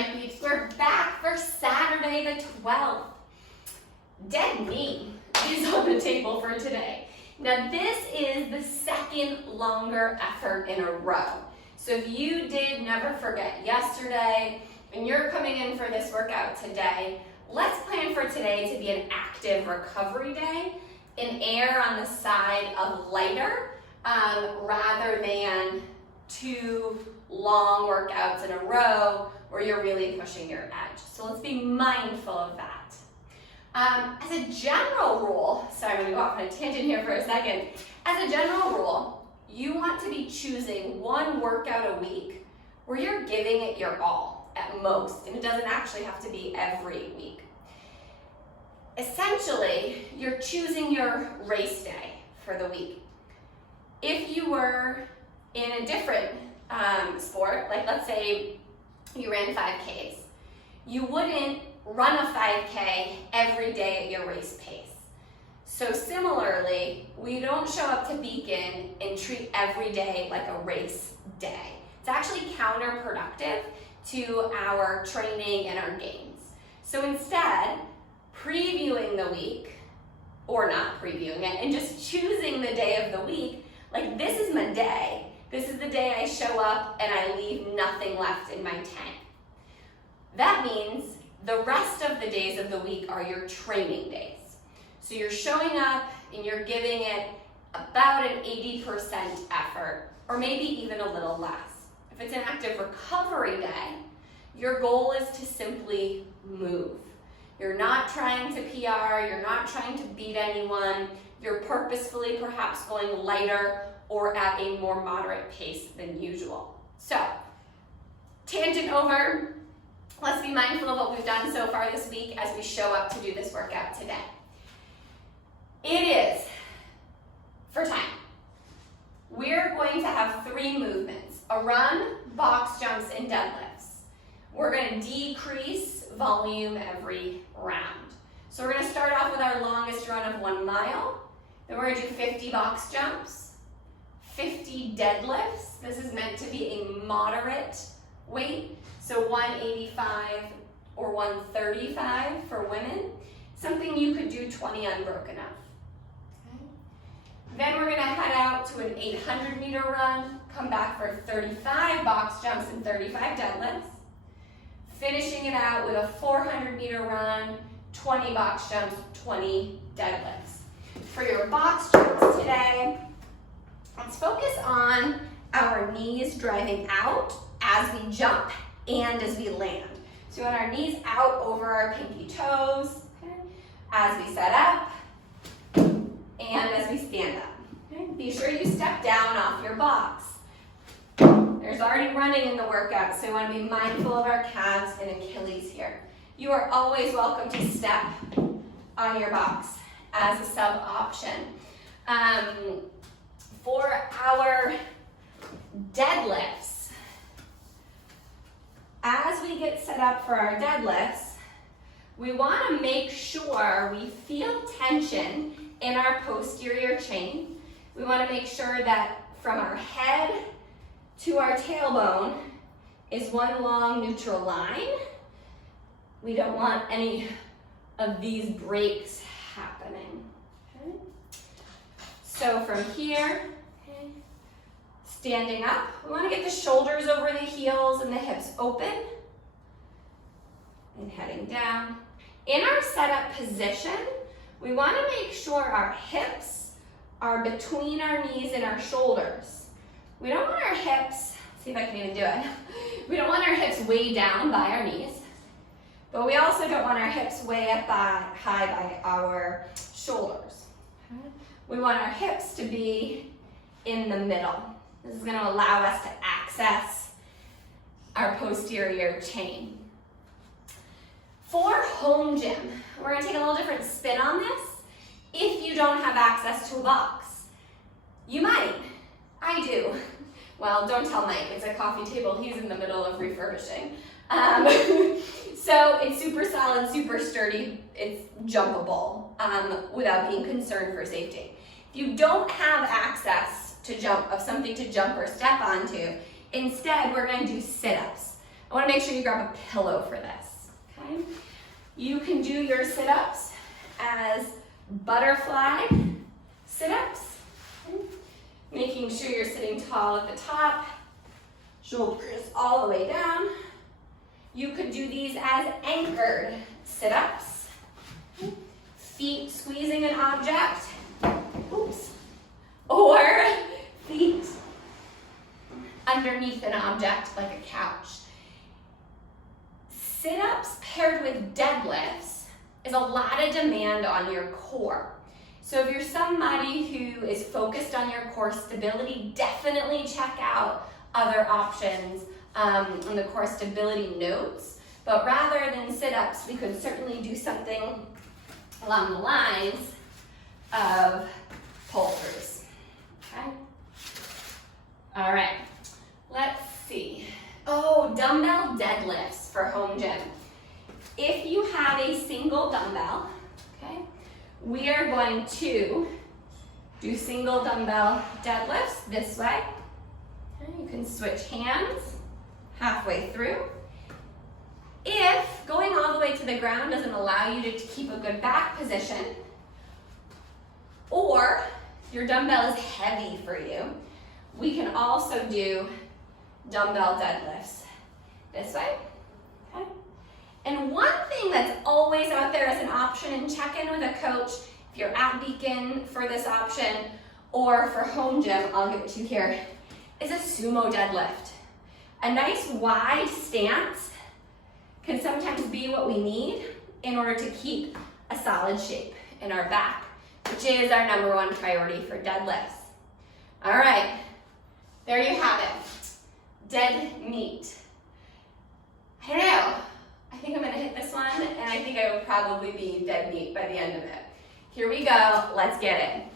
Night Beats. We're back for Saturday the 12th. Dead knee is on the table for today. Now this is the second longer effort in a row. So if you did never forget yesterday and you're coming in for this workout today, let's plan for today to be an active recovery day and err on the side of lighter rather than two long workouts in a row where you're really pushing your edge. So let's be mindful of that. As a general rule, sorry, I'm going to go off on a tangent here for a second. As a general rule, you want to be choosing one workout a week where you're giving it your all at most, and it doesn't actually have to be every week. Essentially, you're choosing your race day for the week. If you were in a different sport, like let's say you ran 5Ks, you wouldn't run a 5K every day at your race pace. So similarly, we don't show up to Beacon and treat every day like a race day. It's actually counterproductive to our training and our gains. So instead, previewing the week, or not previewing it, and just choosing the day of the week, like this is my day. This is the day I show up and I leave nothing left in my tank. That means the rest of the days of the week are your training days. So you're showing up and you're giving it about an 80% effort, or maybe even a little less. If it's an active recovery day, your goal is to simply move. You're not trying to PR, you're not trying to beat anyone, you're purposefully perhaps going lighter or at a more moderate pace than usual. So, tangent over. Let's be mindful of what we've done so far this week as we show up to do this workout today. It is for time. We're going to have 3 movements: a run, box jumps, and deadlifts. We're going to decrease volume every round. So we're going to start off with our longest run of 1 mile. Then we're going to do 50 box jumps, 50 deadlifts. This is meant to be a moderate weight. So 185 or 135 for women. Something you could do 20 unbroken of. Okay. Then we're going to head out to an 800-meter run, come back for 35 box jumps and 35 deadlifts. Finishing it out with a 400-meter run, 20 box jumps, 20 deadlifts. For your box jumps today, let's focus on our knees driving out as we jump and as we land. So we want our knees out over our pinky toes, okay, as we set up and as we stand up. Okay. Be sure you step down off your box. There's already running in the workout, so we want to be mindful of our calves and Achilles here. You are always welcome to step on your box as a sub option. For our deadlifts, as we get set up for our deadlifts, we want to make sure we feel tension in our posterior chain. We want to make sure that from our head to our tailbone is one long neutral line. We don't want any of these breaks happening. Okay. So from here, okay, standing up, we want to get the shoulders over the heels and the hips open. And heading down. In our setup position, we want to make sure our hips are between our knees and our shoulders. We don't want our hips, see if I can even do it. We don't want our hips way down by our knees, but we also don't want our hips way up high by our shoulders. Okay. We want our hips to be in the middle. This is going to allow us to access our posterior chain. For home gym, we're going to take a little different spin on this. If you don't have access to a box, you might. I do. Well, don't tell Mike, it's a coffee table he's in the middle of refurbishing. So it's super solid, super sturdy, it's jumpable without being concerned for safety. If you don't have access to something to jump or step onto, instead we're going to do sit-ups. I wanna make sure you grab a pillow for this, okay? You can do your sit-ups as butterfly sit-ups, okay? Making sure you're sitting tall at the top, shoulders all the way down. You could do these as anchored sit-ups. Okay? Feet squeezing an object, oops, or feet underneath an object like a couch. Sit-ups paired with deadlifts is a lot of demand on your core. So if you're somebody who is focused on your core stability, definitely check out other options in the core stability notes. But rather than sit-ups, we could certainly do something along the lines of pull-throughs, okay? All right, let's see. Oh, dumbbell deadlifts for home gym. If you have a single dumbbell, okay, we are going to do single dumbbell deadlifts this way. Okay, you can switch hands halfway through. If going all the way to the ground doesn't allow you to keep a good back position, or your dumbbell is heavy for you, we can also do dumbbell deadlifts this way, okay? And one thing that's always out there as an option, and check in with a coach if you're at Beacon for this option or for home gym, I'll give it to you here, is a sumo deadlift. A nice wide stance can sometimes be what we need in order to keep a solid shape in our back, which is our #1 priority for deadlifts. All right, there you have it. Dead meat. I don't know. I think I'm gonna hit this one, and I think I will probably be dead meat by the end of it. Here we go, let's get it.